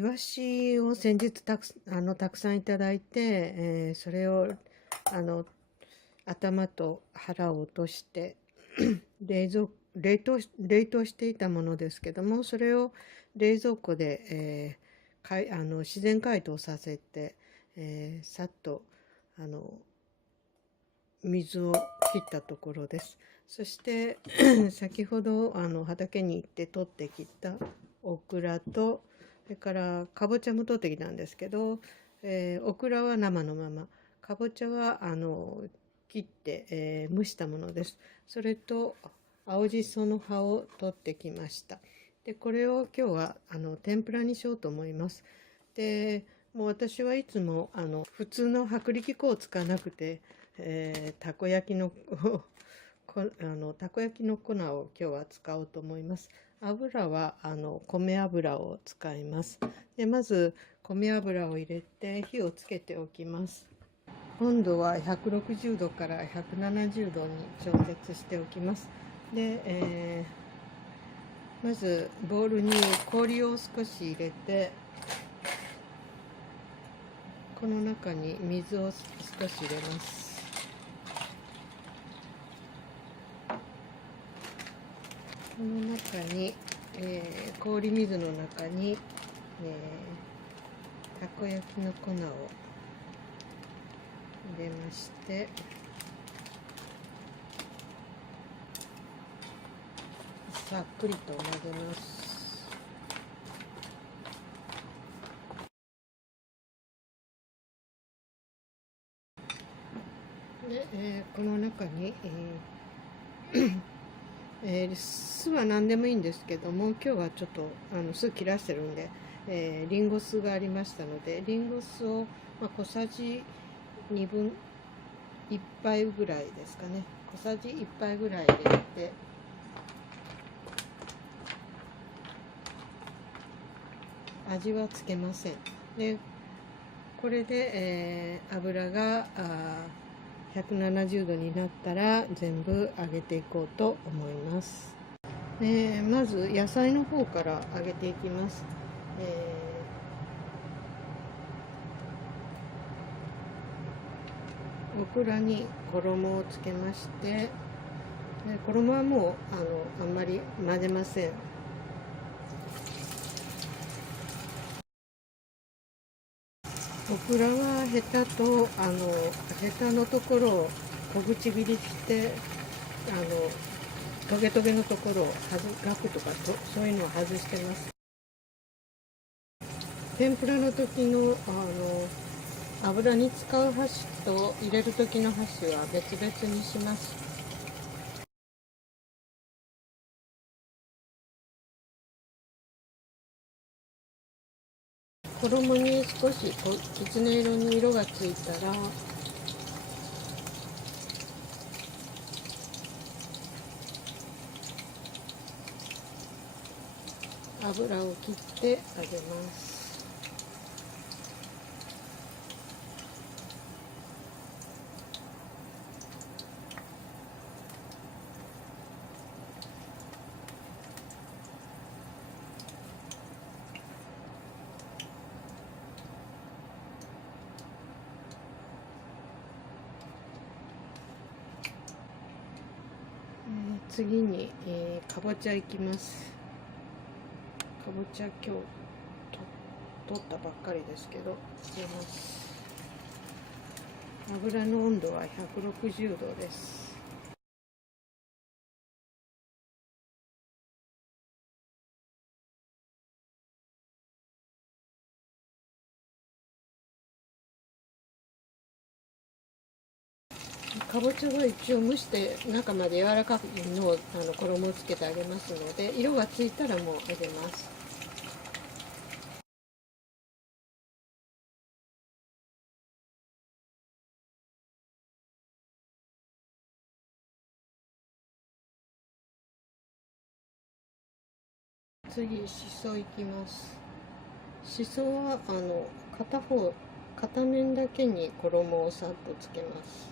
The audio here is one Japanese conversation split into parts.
イワシを先日たくさんいただいて、それをあの頭と腹を落として冷凍していたものですけども、それを冷蔵庫で、自然解凍させて、さっとあの水を切ったところです。そして先ほど畑に行って取ってきたオクラと、それからかぼちゃも取ってきたんですけど、オクラは生のまま、かぼちゃは切って、蒸したものです。それと青じその葉を取ってきました。でこれを今日は天ぷらにしようと思います。でもう私はいつも普通の薄力粉を使わなくて、たこ焼きのたこ焼きの粉を今日は使おうと思います。油は米油を使います。でまず米油を入れて火をつけておきます。温度は160度から170度に調節しておきます。で、まずボウルに氷を少し入れて、この中に水を少し入れます。この中に、氷水の中に、たこ焼きの粉を入れまして、さっくりと混ぜます。で、この中に、酢は何でもいいんですけども、今日はちょっと酢切らしてるんで、リンゴ酢がありましたので、リンゴ酢を、小さじ1杯ぐらいですかね、小さじ1杯ぐらい入れて、味はつけません。でこれで、油が170度になったら全部揚げていこうと思います。まず野菜の方から揚げていきます。オクラに衣をつけまして、衣はもうあんまり混ぜません。オクラはヘタのところを小口切りして、トゲトゲのところをガクとかそういうのを外してます。天ぷらの時の油に使う箸と入れる時の箸は別々にします。衣に少しきつね色に色がついたら、油を切って揚げます。次に、かぼちゃいきます。かぼちゃ今日取ったばっかりですけど入れます。油の温度は160度です。かぼちゃは一応蒸して中まで柔らかくの衣をつけてあげますので、色がついたらもう揚げます。次しそいきます。しそは片面だけに衣をさっとつけます。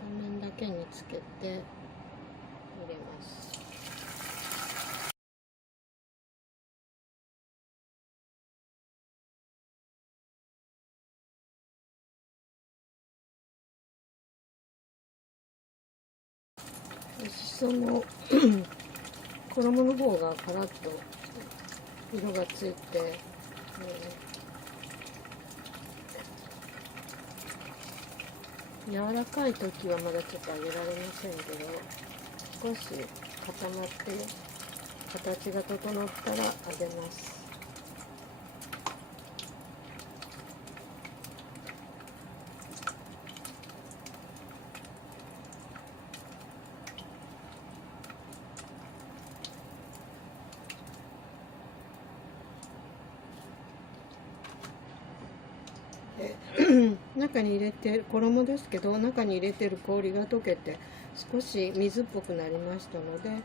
片面だけにつけて入れます。その衣の方がカラッと色がついて、柔らかい時はまだちょっと揚げられませんけど、少し固まって形が整ったら揚げます。中に入れて衣ですけど、中に入れてる氷が溶けて少し水っぽくなりましたので、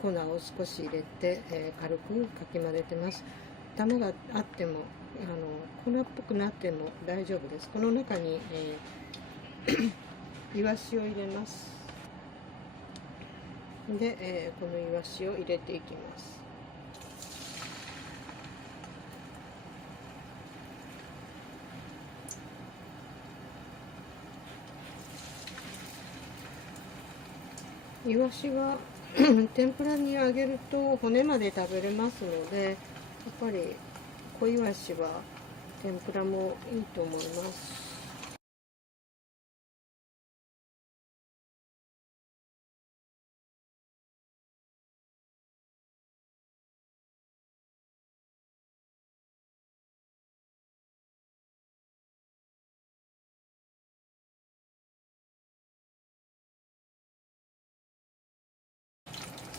粉を少し入れて、軽くかき混ぜてます。ダマがあっても粉っぽくなっても大丈夫です。この中に、イワシを入れます。で、このイワシを入れていきます。イワシは天ぷらに揚げると骨まで食べれますので、やっぱり小イワシは天ぷらもいいと思います。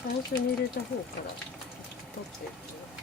最初に入れた方から取っていきます。